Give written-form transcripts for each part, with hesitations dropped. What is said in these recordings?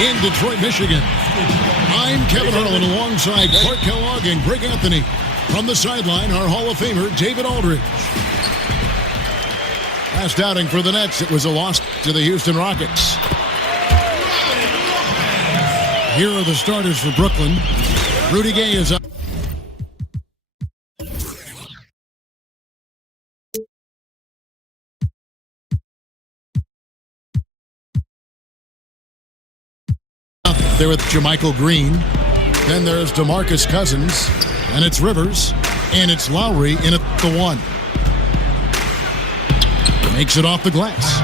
in Detroit, Michigan. I'm Kevin Harlan alongside Clark Kellogg and Greg Anthony. From the sideline, our Hall of Famer, David Aldridge. Last outing for the Nets, it was a loss to the Houston Rockets. Here are the starters for Brooklyn. Rudy Gay is up. There with Jermichael Green. Then there's DeMarcus Cousins. And it's Rivers. And it's Lowry in at the 1. Makes it off the glass.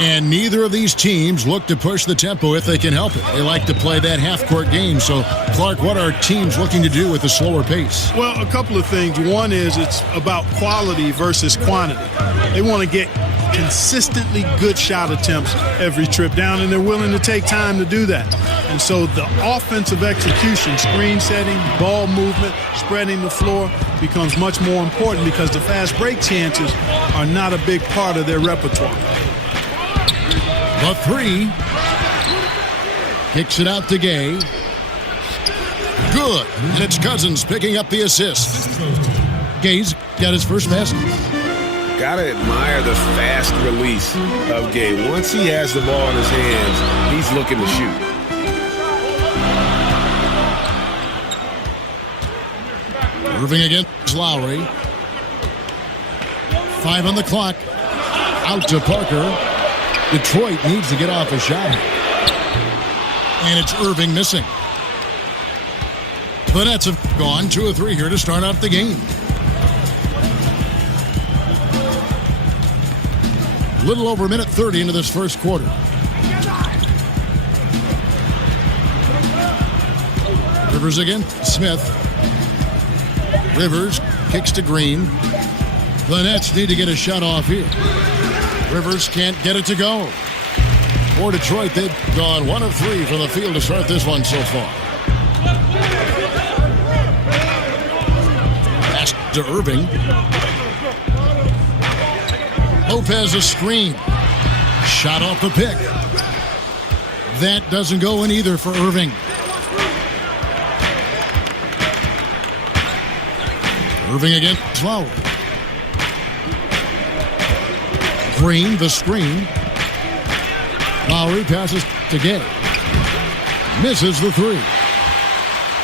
And neither of these teams look to push the tempo if they can help it. They like to play that half-court game. So, Clark, what are teams looking to do with a slower pace? Well, a couple of things. One is it's about quality versus quantity. They want to get consistently good shot attempts every trip down, and they're willing to take time to do that. And so the offensive execution, screen setting, ball movement, spreading the floor becomes much more important because the fast break chances are not a big part of their repertoire. The 3. Kicks it out to Gay. Good. And it's Cousins picking up the assist. Gay's got his first basket. Gotta admire the fast release of Gay. Once he has the ball in his hands, he's looking to shoot. Irving against Lowry. 5 on the clock. Out to Parker. Detroit needs to get off a shot. And it's Irving missing. The Nets have gone 2 of 3 here to start out the game. A little over a minute 30 into this first quarter. Rivers again. Smith. Rivers kicks to Green. The Nets need to get a shot off here. Rivers can't get it to go. For Detroit, they've gone 1 of 3 from the field to start this one so far. Pass to Irving. Lopez a screen. Shot off the pick. That doesn't go in either for Irving. Irving against Lowry. Green, the screen. Lowry passes to Gay. Misses the 3.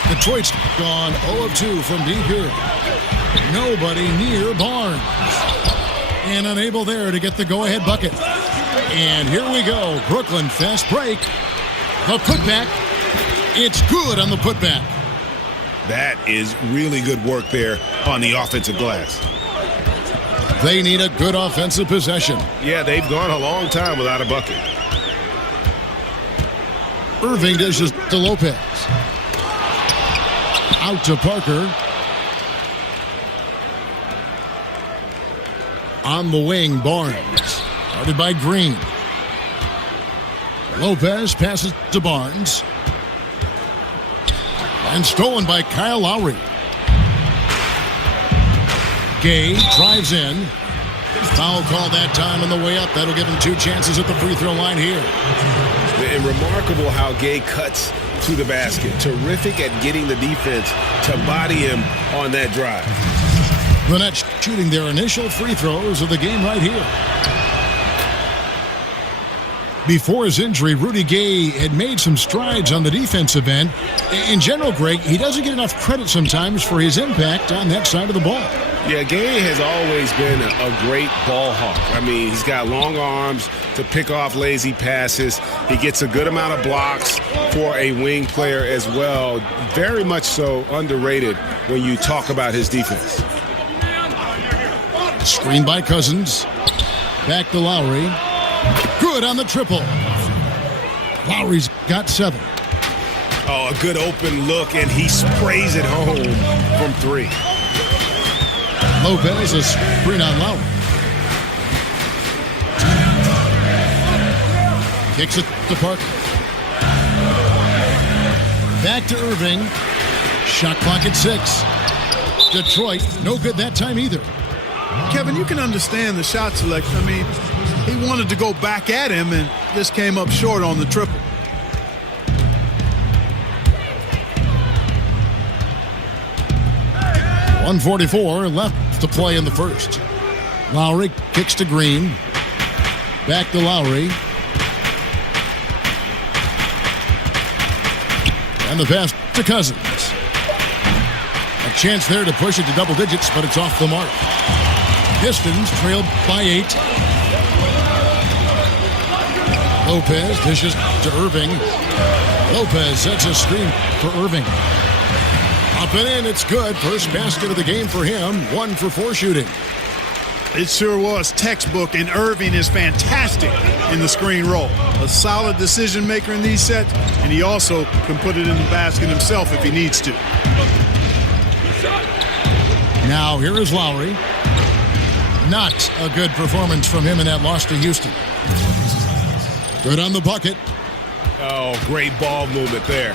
Detroit's gone 0 of 2 from deep here. Nobody near Barnes. And unable there to get the go-ahead bucket. And here we go. Brooklyn, fast break. The putback. It's good on the putback. That is really good work there on the offensive glass. They need a good offensive possession. Yeah, they've gone a long time without a bucket. Irving dishes to Lopez. Out to Parker. On the wing, Barnes. Guarded by Green. Lopez passes to Barnes. And stolen by Kyle Lowry. Gay drives in. Foul call that time on the way up. That'll give him 2 chances at the free throw line here. And remarkable how Gay cuts to the basket. Terrific at getting the defense to body him on that drive. The Nets shooting their initial free throws of the game right here. Before his injury, Rudy Gay had made some strides on the defensive end. In general, Greg, he doesn't get enough credit sometimes for his impact on that side of the ball. Yeah, Gay has always been a great ball hawk. I mean, he's got long arms to pick off lazy passes. He gets a good amount of blocks for a wing player as well. Very much so underrated when you talk about his defense. Screen by Cousins. Back to Lowry. Good on the triple. Lowry's got 7. Oh, a good open look, and he sprays it home from 3. Lopez a screen on Lowry. Kicks it to Parker. Back to Irving. Shot clock at 6. Detroit, no good that time either. Kevin, you can understand the shot selection. I mean, he wanted to go back at him and just came up short on the triple. 1:44 left to play in the first. Lowry kicks to Green. Back to Lowry. And the pass to Cousins. A chance there to push it to double digits, but it's off the mark. Pistons trailed by 8. Lopez dishes to Irving. Lopez sets a screen for Irving. Up and in, it's good. First basket of the game for him. 1 for 4 shooting. It sure was textbook, and Irving is fantastic in the screen roll. A solid decision maker in these sets, and he also can put it in the basket himself if he needs to. Now here is Lowry. Not a good performance from him in that loss to Houston. Good on the bucket. Oh, great ball movement there.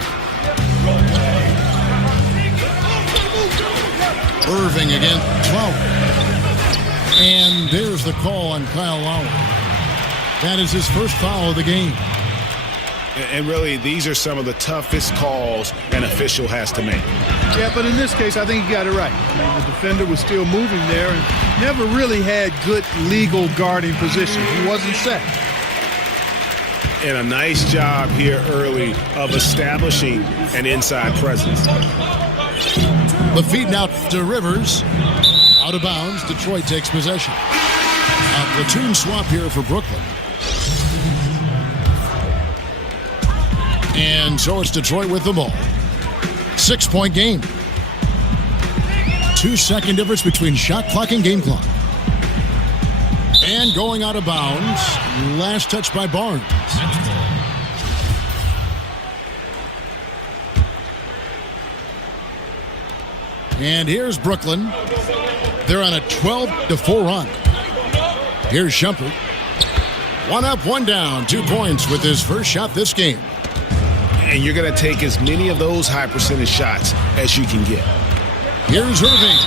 Irving against Lowry. And there's the call on Kyle Lowry. That is his first foul of the game. And really, these are some of the toughest calls an official has to make. Yeah, but in this case, I think he got it right. I mean, the defender was still moving there and never really had good legal guarding position. He wasn't set. And a nice job here early of establishing an inside presence. The feed now to Rivers. Out of bounds, Detroit takes possession. A platoon swap here for Brooklyn. And so it's Detroit with the ball. 6-point game. 2-second difference between shot clock and game clock. And going out of bounds. Last touch by Barnes. And here's Brooklyn. They're on a 12-4 run. Here's Shumpert. 1 up, 1 down. 2 points with his first shot this game. And you're going to take as many of those high percentage shots as you can get. Here's Irving.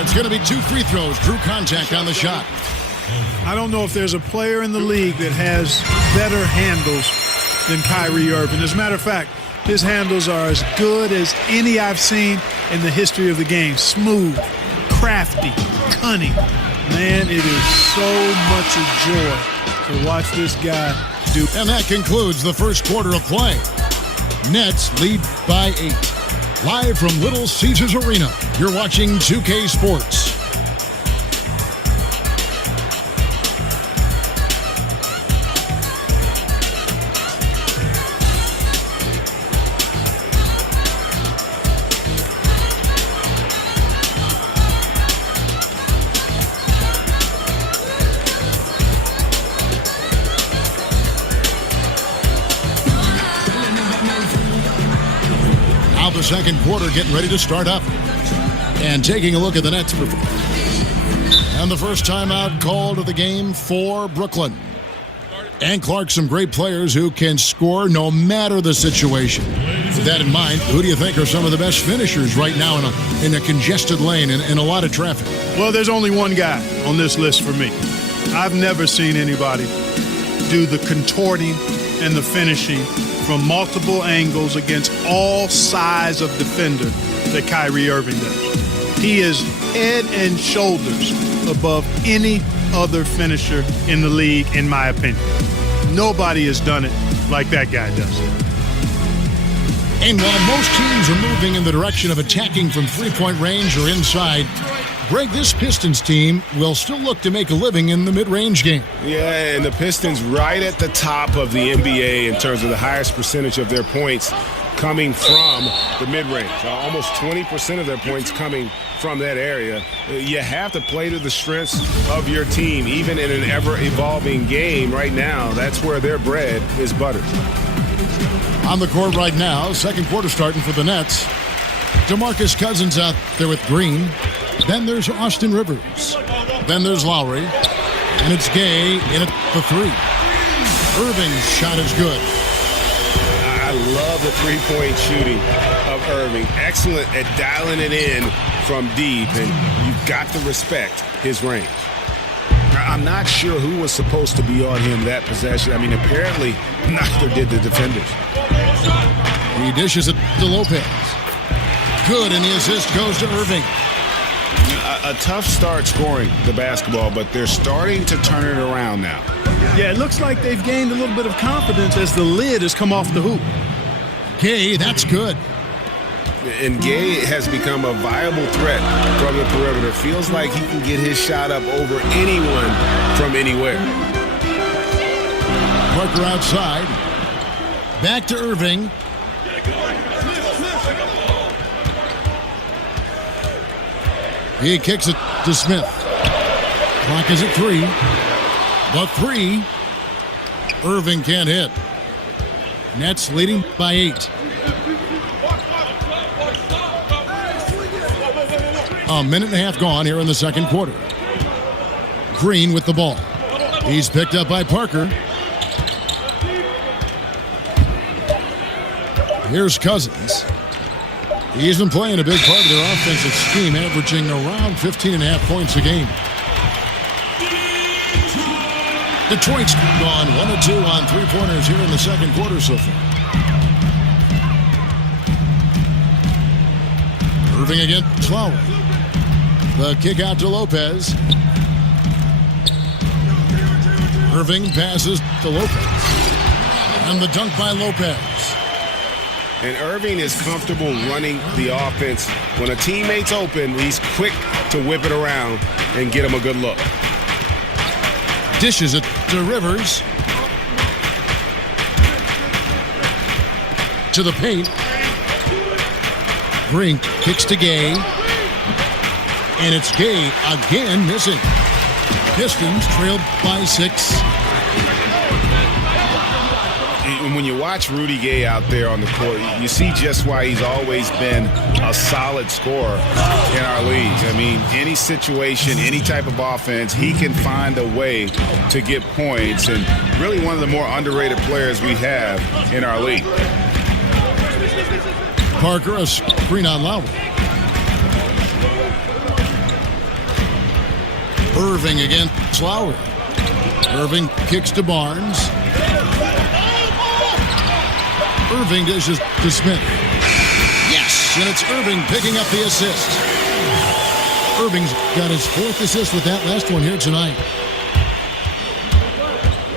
It's going to be 2 free throws. Drew contact on the shot. I don't know if there's a player in the league that has better handles than Kyrie Irving. As a matter of fact, his handles are as good as any I've seen in the history of the game. Smooth, crafty, cunning. Man, it is so much a joy to watch this guy do. And that concludes the first quarter of play. Nets lead by 8. Live from Little Caesars Arena, you're watching 2K Sports. Now the second quarter getting ready to start up. And taking a look at the Nets. And the first timeout called of the game for Brooklyn. And Clark, some great players who can score no matter the situation. With that in mind, who do you think are some of the best finishers right now in a congested lane and a lot of traffic? Well, there's only one guy on this list for me. I've never seen anybody do the contorting and the finishing from multiple angles against all size of defender that Kyrie Irving does. He is head and shoulders above any other finisher in the league, in my opinion. Nobody has done it like that guy does. And while most teams are moving in the direction of attacking from three-point range or inside, Greg, this Pistons team will still look to make a living in the mid-range game. Yeah, and the Pistons right at the top of the NBA in terms of the highest percentage of their points coming from the mid-range. Almost 20% of their points coming from that area. You have to play to the strengths of your team, even in an ever-evolving game right now. That's where their bread is buttered. On the court right now, second quarter starting for the Nets. DeMarcus Cousins out there with Green. Then there's Austin Rivers. Then there's Lowry. And it's Gay in at the 3. Irving's shot is good. I love the three-point shooting of Irving. Excellent at dialing it in from deep, and you've got to respect his range. I'm not sure who was supposed to be on him that possession. I mean, apparently neither did the defenders. He dishes it to Lopez. Good, and the assist goes to Irving. a tough start scoring the basketball, but they're starting to turn it around now. Yeah, it looks like they've gained a little bit of confidence as the lid has come off the hoop. Gay, that's good. And Gay has become a viable threat from the perimeter. Feels like he can get his shot up over anyone from anywhere. Parker outside. Back to Irving. He kicks it to Smith. Clock is at 3. The 3. Irving can't hit. Nets leading by 8. A minute and a half gone here in the second quarter. Green with the ball. He's picked up by Parker. Here's Cousins. He's been playing a big part of their offensive scheme, averaging around 15.5 points a game. Detroit's gone 1 of 2 on three-pointers here in the second quarter so far. Irving against Lowry. The kick out to Lopez. Irving passes to Lopez. And the dunk by Lopez. And Irving is comfortable running the offense. When a teammate's open, he's quick to whip it around and get him a good look. Dishes it to Rivers. To the paint. Green kicks to Gay. And it's Gay again missing. Pistons trailed by 6. When you watch Rudy Gay out there on the court, you see just why he's always been a solid scorer in our league. I mean, any situation, any type of offense, he can find a way to get points, and really one of the more underrated players we have in our league. Parker, a screen on Lowry. Irving against Lowry. Irving kicks to Barnes. Irving dishes to Smith. Yes, and it's Irving picking up the assist. Irving's got his 4th assist with that last one here tonight.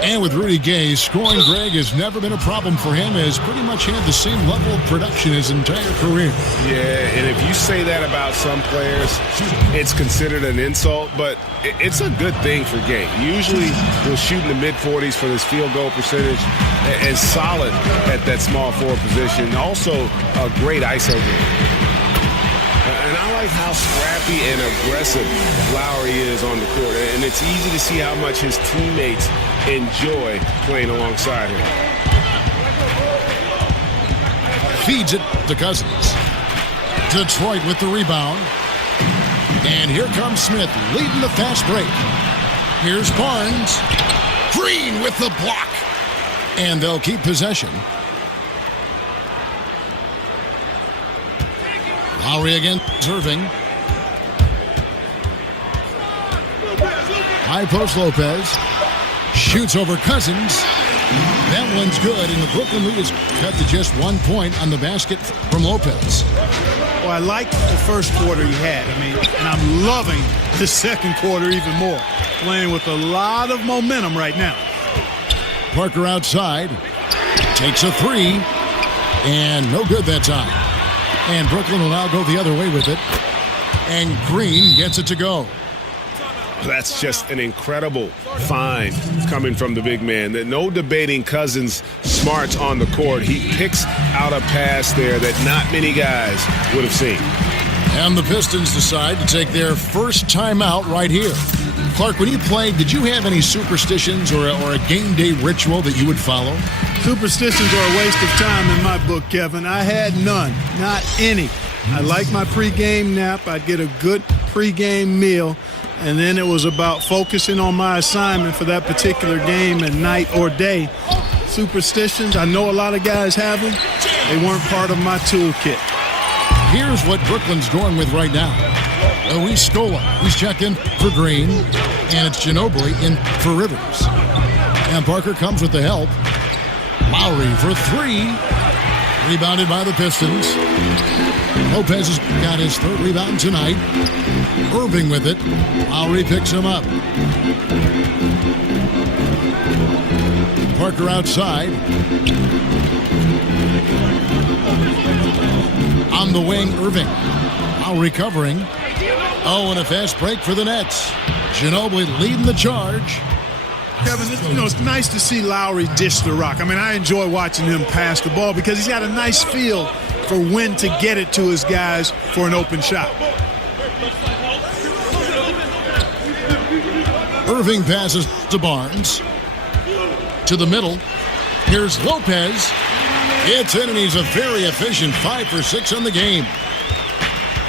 And with Rudy Gay, scoring, Greg, has never been a problem for him. Has pretty much had the same level of production his entire career. Yeah, and if you say that about some players, it's considered an insult, but it's a good thing for Gay. Usually he'll shoot in the mid-40s for his field goal percentage, and solid at that small forward position. Also a great ISO game. And I like how scrappy and aggressive Lowry is on the court. And it's easy to see how much his teammates enjoy playing alongside him. Feeds it to Cousins. Detroit with the rebound. And here comes Smith leading the fast break. Here's Barnes. Green with the block. And they'll keep possession. Lowry against Irving. High post Lopez. Shoots over Cousins. That one's good, and the Brooklyn lead is cut to just 1 point on the basket from Lopez. Well, I liked the first quarter he had. And I'm loving the second quarter even more. Playing with a lot of momentum right now. Parker outside. Takes a 3. And no good that time. And Brooklyn will now go the other way with it. And Green gets it to go. That's just an incredible find coming from the big man. No debating Cousins' smarts on the court. He picks out a pass there that not many guys would have seen. And the Pistons decide to take their first timeout right here. Clark, when you played, did you have any superstitions or a game day ritual that you would follow? Superstitions are a waste of time in my book, Kevin. I had none, not any. I like my pregame nap. I'd get a good pregame meal, and then it was about focusing on my assignment for that particular game at night or day. Superstitions, I know a lot of guys have them. They weren't part of my toolkit. Here's what Brooklyn's going with right now. Luis Scola, he's checked in for Green, and it's Ginobili in for Rivers. And Parker comes with the help. Lowry for 3. Rebounded by the Pistons. Lopez has got his third rebound tonight. Irving with it. Lowry picks him up. Parker outside. On the wing, Irving. Lowry covering. Oh, and a fast break for the Nets. Ginobili leading the charge. Kevin, it's nice to see Lowry dish the rock. I mean, I enjoy watching him pass the ball because he's got a nice feel for when to get it to his guys for an open shot. Irving passes to Barnes. To the middle. Here's Lopez. It's in, and he's a very efficient 5 for 6 on the game.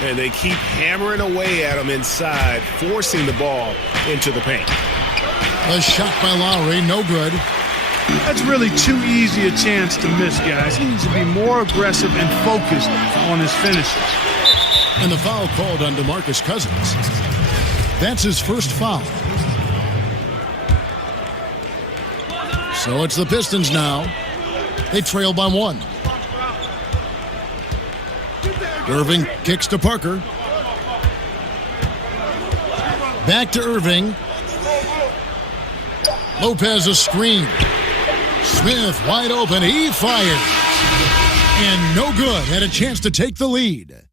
And they keep hammering away at him inside, forcing the ball into the paint. A shot by Lowry, no good. That's really too easy a chance to miss, guys. He needs to be more aggressive and focused on his finishes. And the foul called on DeMarcus Cousins. That's his first foul. So it's the Pistons now. They trail by 1. Irving kicks to Parker. Back to Irving. Lopez a screen. Smith wide open. He fires. And no good. Had a chance to take the lead.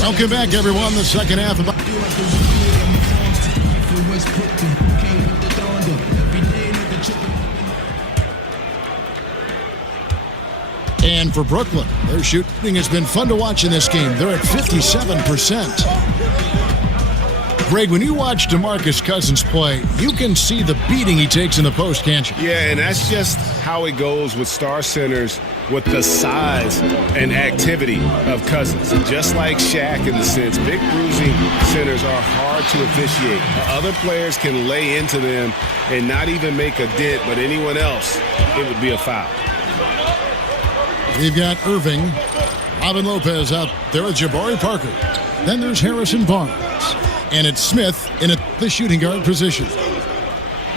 Welcome back, everyone. The second half of... And for Brooklyn, their shooting has been fun to watch in this game. They're at 57%. Greg, when you watch DeMarcus Cousins play, you can see the beating he takes in the post, can't you? Yeah, and that's just how it goes with star centers, with the size and activity of Cousins. Just like Shaq in the sense, big bruising centers are hard to officiate. Other players can lay into them and not even make a dent, but anyone else, it would be a foul. We've got Irving, Robin Lopez out there with Jabari Parker. Then there's Harrison Barnes. And it's Smith in the shooting guard position.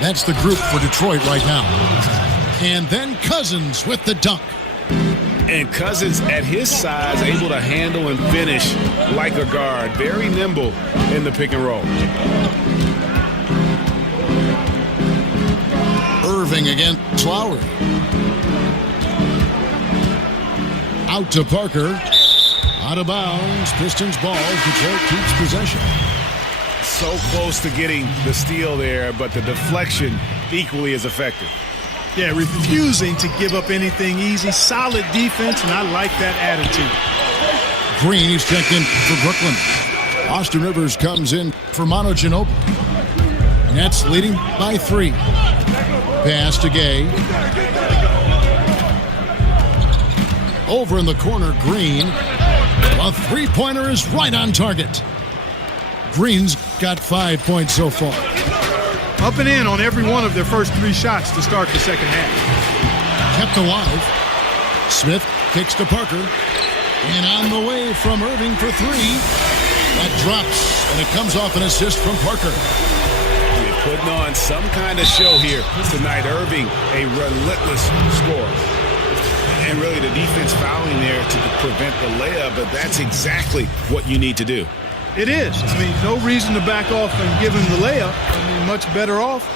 That's the group for Detroit right now. And then Cousins with the dunk. And Cousins, at his size, able to handle and finish like a guard. Very nimble in the pick and roll. Irving against Lowry. Out to Parker. Out of bounds. Pistons ball. Detroit keeps possession. So close to getting the steal there, but the deflection equally as effective. Yeah, refusing to give up anything easy. Solid defense, and I like that attitude. Green, he's checked in for Brooklyn. Austin Rivers comes in for Manu Ginobili. Nets leading by 3. Pass to Gay. Over in the corner, Green. A three-pointer is right on target. Green's got 5 points so far. Up and in on every one of their first 3 shots to start the second half. Kept alive. Smith kicks to Parker. And on the way from Irving for 3. That drops, and it comes off an assist from Parker. We're putting on some kind of show here tonight. Irving, a relentless scorer. And really the defense fouling there to prevent the layup, but that's exactly what you need to do. It is. I mean, no reason to back off and give him the layup. I mean, much better off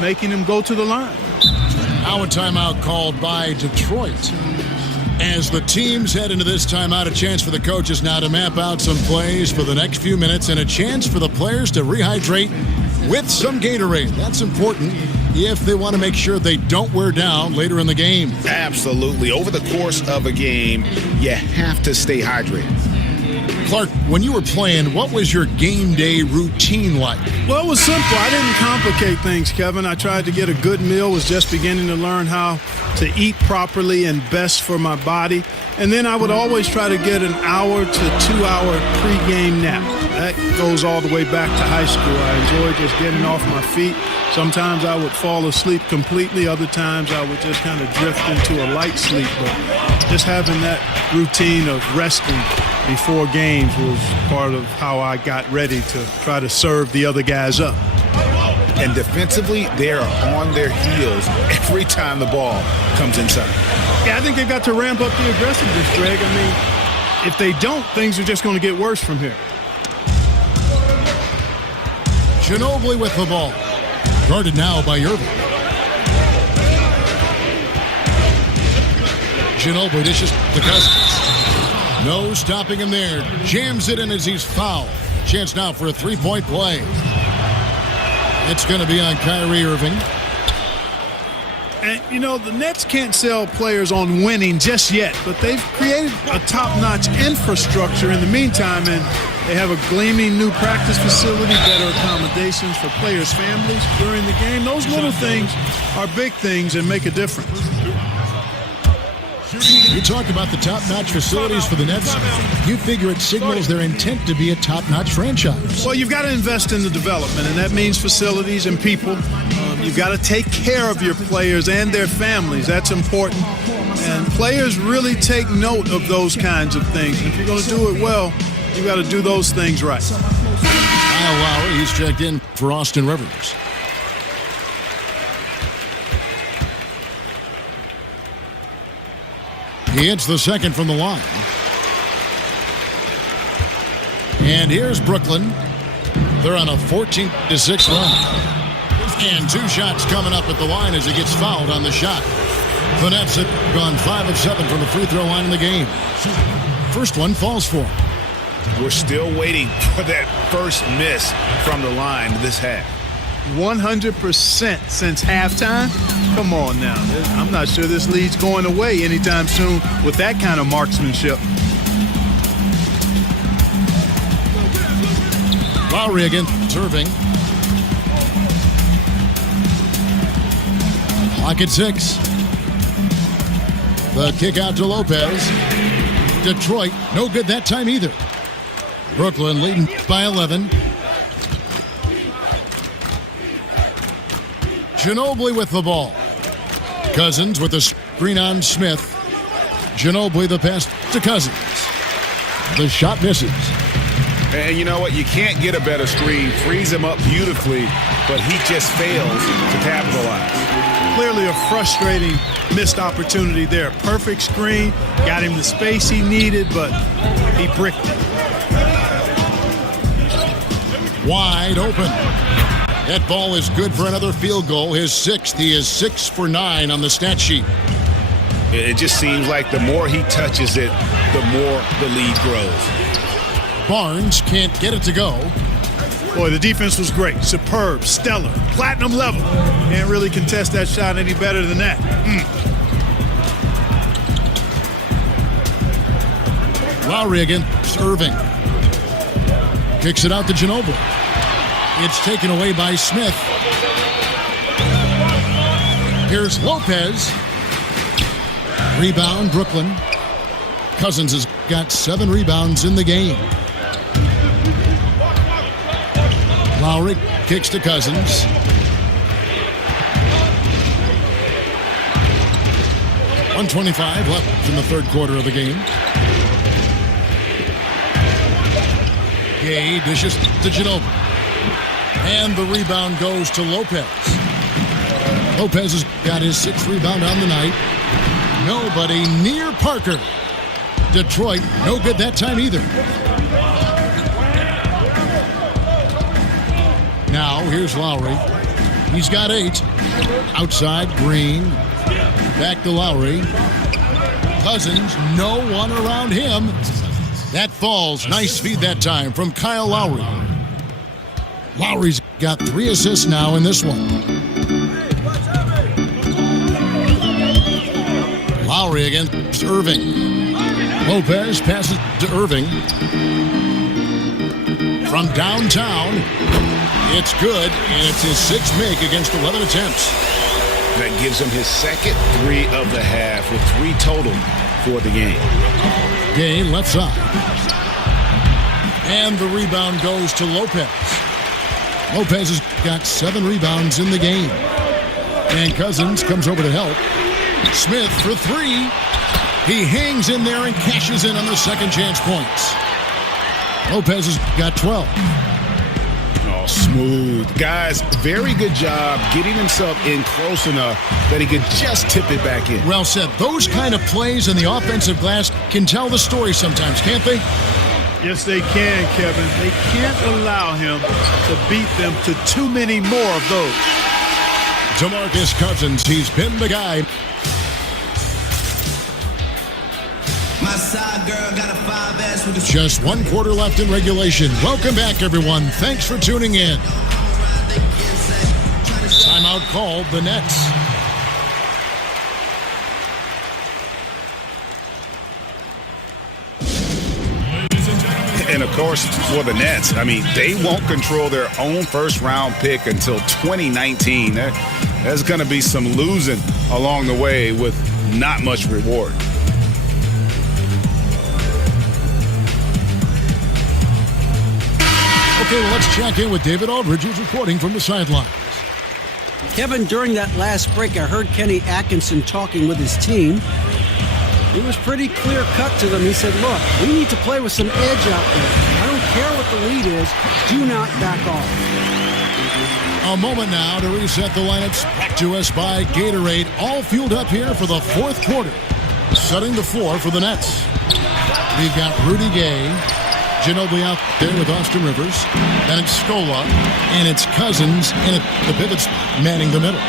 making him go to the line. Now a timeout called by Detroit. As the teams head into this timeout, a chance for the coaches now to map out some plays for the next few minutes and a chance for the players to rehydrate with some Gatorade. That's important if they want to make sure they don't wear down later in the game. Absolutely. Over the course of a game, you have to stay hydrated. Clark, when you were playing, what was your game day routine like? Well, it was simple. I didn't complicate things, Kevin. I tried to get a good meal, was just beginning to learn how to eat properly and best for my body. And then I would always try to get an hour to 2-hour pregame nap. That goes all the way back to high school. I enjoyed just getting off my feet. Sometimes I would fall asleep completely. Other times I would just kind of drift into a light sleep. But just having that routine of resting before games was part of how I got ready to try to serve the other guys up. And defensively, they are on their heels every time the ball comes inside. Yeah, I think they've got to ramp up the aggressiveness, Greg. I mean, if they don't, things are just going to get worse from here. Ginobili with the ball. Guarded now by Irving. Ginobili dishes to Cousins. No stopping him there. Jams it in as he's fouled. Chance now for a three-point play. It's going to be on Kyrie Irving. And, you know, the Nets can't sell players on winning just yet, but they've created a top-notch infrastructure in the meantime, and they have a gleaming new practice facility, better accommodations for players' families during the game. Those little things are big things and make a difference. You talked about the top-notch facilities for the Nets. You figure it signals their intent to be a top-notch franchise. Well, you've got to invest in the development, and that means facilities and people. You've got to take care of your players and their families. That's important. And players really take note of those kinds of things. And if you're going to do it well, you've got to do those things right. Kyle Lowry, he's checked in for Austin Rivers. He hits the second from the line. And here's Brooklyn. They're on a 14-6 run. And two shots coming up at the line as he gets fouled on the shot. The Nets have gone 5 of 7 from the free throw line in the game. First one falls for him. We're still waiting for that first miss from the line this half. 100% since halftime? Come on now. I'm not sure this lead's going away anytime soon with that kind of marksmanship. Lowry against Irving. Clock at 6. The kick out to Lopez. Detroit, no good that time either. Brooklyn leading by 11. Ginobili with the ball. Cousins with the screen on Smith. Ginobili the pass to Cousins. The shot misses. And you know what? You can't get a better screen. Frees him up beautifully, but he just fails to capitalize. Clearly a frustrating missed opportunity there. Perfect screen, got him the space he needed, but he bricked it. Wide open. That ball is good for another field goal. His 6th. He is 6 for 9 on the stat sheet. It just seems like the more he touches it, the more the lead grows. Barnes can't get it to go. Boy, the defense was great. Superb, stellar, platinum level. Can't really contest that shot any better than that. Lowry against Irving. Kicks it out to Ginobili. It's taken away by Smith. Here's Lopez. Rebound, Brooklyn. Cousins has got 7 rebounds in the game. Lowry kicks to Cousins. .125 left in the third quarter of the game. Gay dishes to Ginobili. And the rebound goes to Lopez. Lopez has got his 6th rebound on the night. Nobody near Parker. Detroit, no good that time either. Now, here's Lowry. He's got 8. Outside, Green. Back to Lowry. Cousins, no one around him. That falls. Nice feed that time from Kyle Lowry. Lowry's got 3 assists now in this one. Lowry against Irving. Lopez passes to Irving. From downtown. It's good, and it's his 6th make against 11 attempts. That gives him his 2nd 3 of the half with 3 total for the game. Gay left side. And the rebound goes to Lopez. Lopez has got 7 rebounds in the game. And Cousins comes over to help. Smith for 3. He hangs in there and cashes in on the second chance points. Lopez has got 12. Smooth. Guys, very good job getting himself in close enough that he could just tip it back in. Well said. Those kind of plays in the offensive glass can tell the story sometimes, can't they? Yes, they can, Kevin. They can't allow him to beat them to too many more of those. DeMarcus Cousins, he's been the guy. My side girl got a 5S with a... Just 1 quarter left in regulation. Welcome back, everyone. Thanks for tuning in. Timeout called, the Nets. And, of course, for the Nets, I mean, they won't control their own first-round pick until 2019. There's going to be some losing along the way with not much reward. Okay, well, let's check in with David Aldridge, who's reporting from the sidelines. Kevin, during that last break, I heard Kenny Atkinson talking with his team. He was pretty clear-cut to them. He said, look, we need to play with some edge out there. I don't care what the lead is. Do not back off. A moment now to reset the lineups. Back to us by Gatorade. All fueled up here for the fourth quarter. Setting the floor for the Nets. We've got Rudy Gay, Ginobili out there with Austin Rivers. Then it's Scola, and it's Cousins in at the pivot spot, manning the middle.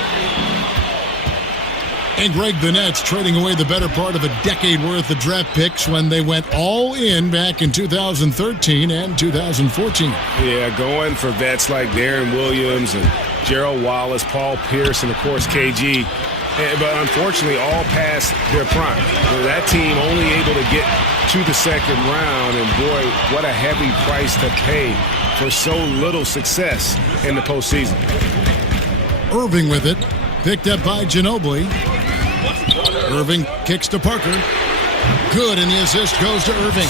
And Greg, the Nets trading away the better part of a decade worth of draft picks when they went all in back in 2013 and 2014. Yeah, going for vets like Darren Williams and Gerald Wallace, Paul Pierce, and, of course, KG. But unfortunately, all past their prime. That team only able to get to the second round, and boy, what a heavy price to pay for so little success in the postseason. Irving with it, picked up by Ginobili. Irving kicks to Parker. Good, and the assist goes to Irving.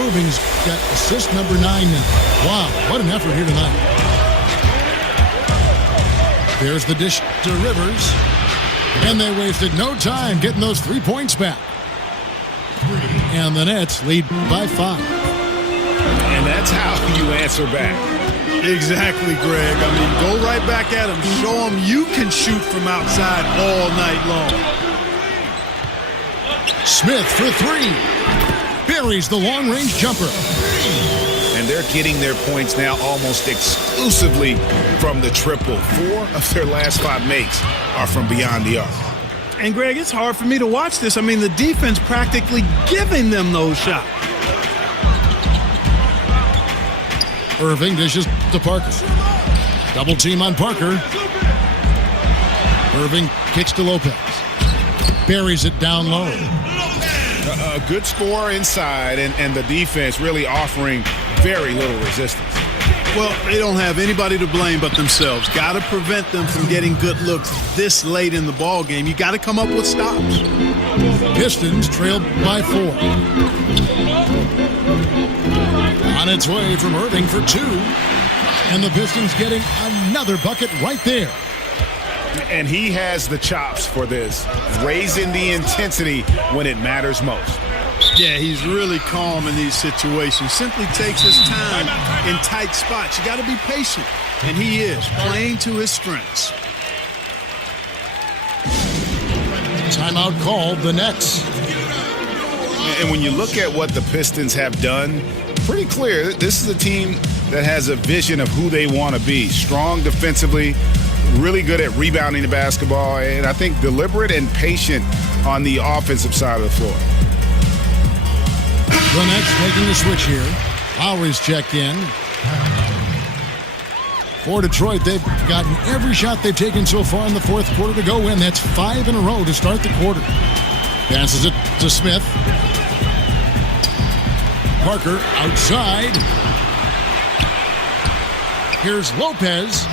Irving's got assist number 9 now. Wow, what an effort here tonight. There's the dish to Rivers. And they wasted no time getting those 3 points back. And the Nets lead by 5. And that's how you answer back. Exactly, Greg. I mean, go right back at him. Show him you can shoot from outside all night long. Smith for 3. Buries the long-range jumper. And they're getting their points now almost exclusively from the triple. 4 of their last 5 makes are from beyond the arc. And, Greg, it's hard for me to watch this. I mean, the defense practically giving them those shots. Irving dishes to Parker. Double team on Parker. Irving kicks to Lopez. Buries it down low. A good score inside, and the defense really offering very little resistance. Well, they don't have anybody to blame but themselves. Got to prevent them from getting good looks this late in the ball game. You got to come up with stops. Pistons trailed by 4. On its way from Irving for 2. And the Pistons getting another bucket right there. And he has the chops for this, raising the intensity when it matters most. Yeah, he's really calm in these situations. Simply takes his time in tight spots. You got to be patient. And he is playing to his strengths. Timeout called, the Nets. And when you look at what the Pistons have done, pretty clear this is a team that has a vision of who they want to be. Strong defensively, really good at rebounding the basketball, and I think deliberate and patient on the offensive side of the floor. The Nets making the switch here. Lowry's checked in. For Detroit, they've gotten every shot they've taken so far in the fourth quarter to go in. That's 5 in a row to start the quarter. Passes it to Smith. Parker outside. Here's Lopez.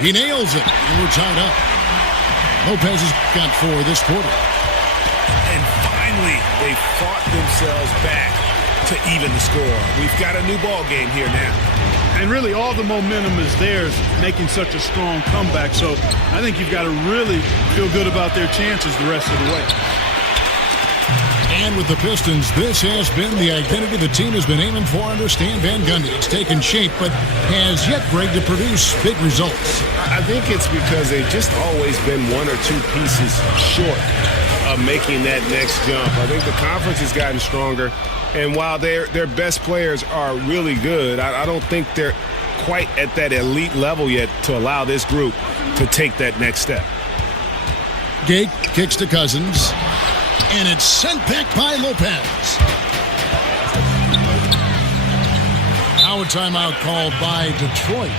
He nails it, and we're tied up. Lopez has got 4 this quarter. And finally, they fought themselves back to even the score. We've got a new ball game here now. And really, all the momentum is theirs, making such a strong comeback. So I think you've got to really feel good about their chances the rest of the way. And with the Pistons, this has been the identity the team has been aiming for under Stan Van Gundy. It's taken shape, but has yet, Greg, to produce big results. I think it's because they've just always been one or two pieces short of making that next jump. I think the conference has gotten stronger, and while their best players are really good, I don't think they're quite at that elite level yet to allow this group to take that next step. Gate kicks to Cousins, and it's sent back by Lopez. Now a timeout called by Detroit.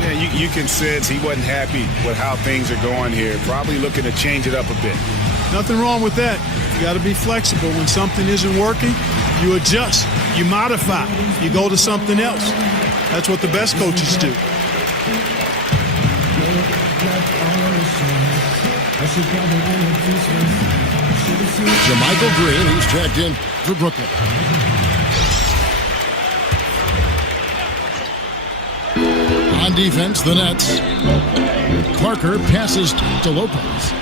Yeah, you can sense he wasn't happy with how things are going here. Probably looking to change it up a bit. Nothing wrong with that. You got to be flexible. When something isn't working, you adjust, you modify, you go to something else. That's what the best coaches do. Jermichael Green, he's checked in for Brooklyn. On defense, the Nets. Parker passes to Lopez.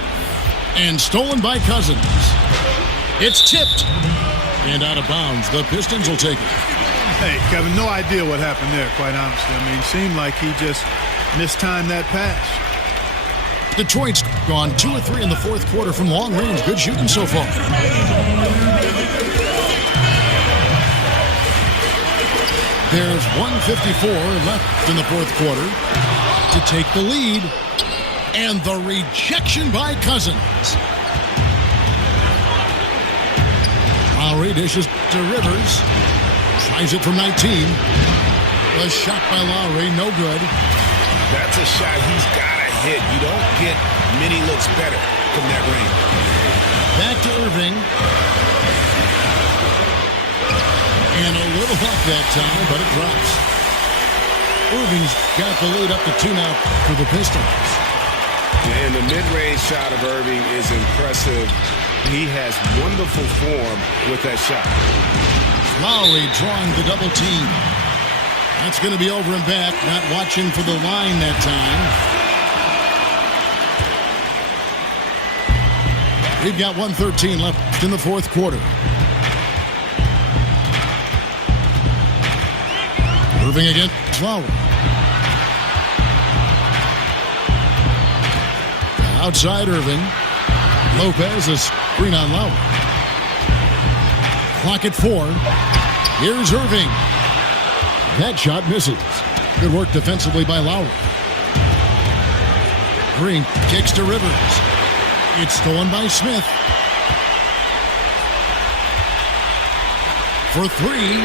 And stolen by Cousins. It's tipped. And out of bounds. The Pistons will take it. Hey, Kevin, no idea what happened there, quite honestly. I mean, it seemed like he just mistimed that pass. Detroit's gone 2 of 3 in the fourth quarter from long range. Good shooting so far. There's 1:54 left in the fourth quarter to take the lead. And the rejection by Cousins. Lowry dishes to Rivers. Tries it from 19. The shot by Lowry, no good. That's a shot he's got to hit. You don't get many looks better from that range. Back to Irving. And a little off that time, but it drops. Irving's got the lead up to 2 now for the Pistons. And the mid-range shot of Irving is impressive. He has wonderful form with that shot. Lowry drawing the double team. That's going to be over and back. Not watching for the line that time. We've got 1:13 left in the fourth quarter. Irving against Lowry. Outside Irving. Lopez is screen on Lowry. Clock at 4. Here's Irving. That shot misses. Good work defensively by Lowry. Green kicks to Rivers. It's stolen by Smith. For 3.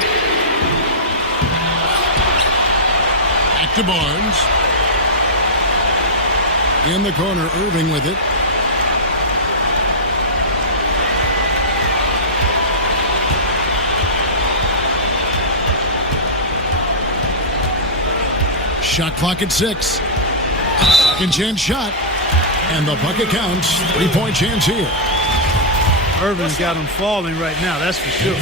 Back to Barnes. In the corner, Irving with it. Shot clock at 6. Second chance shot. And the bucket counts. 3-point chance here. Irving's got him falling right now, that's for sure.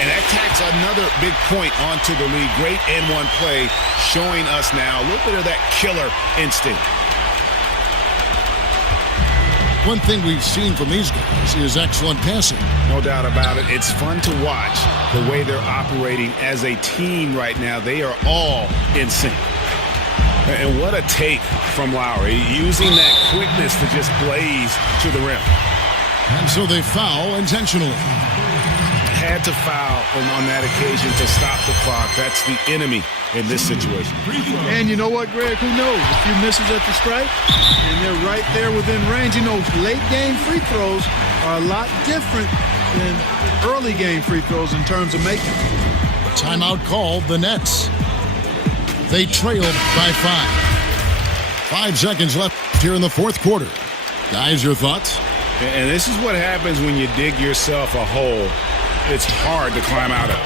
And that tacks another big point onto the lead. Great N1 play showing us now a little bit of that killer instinct. One thing we've seen from these guys is excellent passing. No doubt about it. It's fun to watch the way they're operating as a team right now. They are all in sync. And what a take from Lowry, using that quickness to just blaze to the rim. And so they foul intentionally. Had to foul on that occasion to stop the clock. That's the enemy in this situation. And you know what, Greg? Who knows? A few misses at the stripe, and they're right there within range. You know, late game free throws are a lot different than early game free throws in terms of making. Timeout called the Nets. They trailed by 5. 5 seconds left here in the fourth quarter. Guys, your thoughts? And this is what happens when you dig yourself a hole. It's hard to climb out of.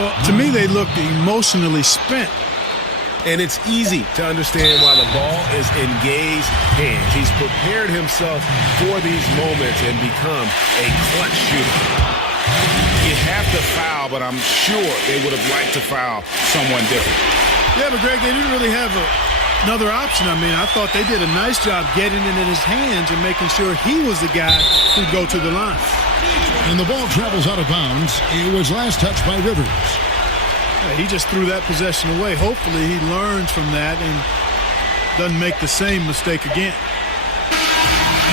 Well, to me, they look emotionally spent. And it's easy to understand why the ball is in Gay's hands. He's prepared himself for these moments and become a clutch shooter. You have to foul, but I'm sure they would have liked to foul someone different. Yeah, but Greg, they didn't really have a another option. I mean, I thought they did a nice job getting it in his hands and making sure he was the guy who'd go to the line. And the ball travels out of bounds. It was last touched by Rivers. Yeah, he just threw that possession away. Hopefully he learns from that and doesn't make the same mistake again.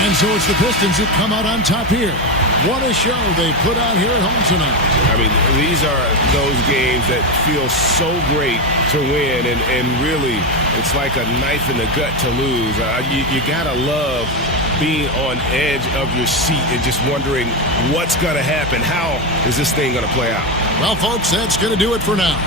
And so it's the Pistons who come out on top here. What a show they put on here at home tonight. I mean, these are those games that feel so great to win, and really, it's like a knife in the gut to lose. You gotta love being on edge of your seat and just wondering what's gonna happen. How is this thing gonna play out? Well, folks, that's going to do it for now.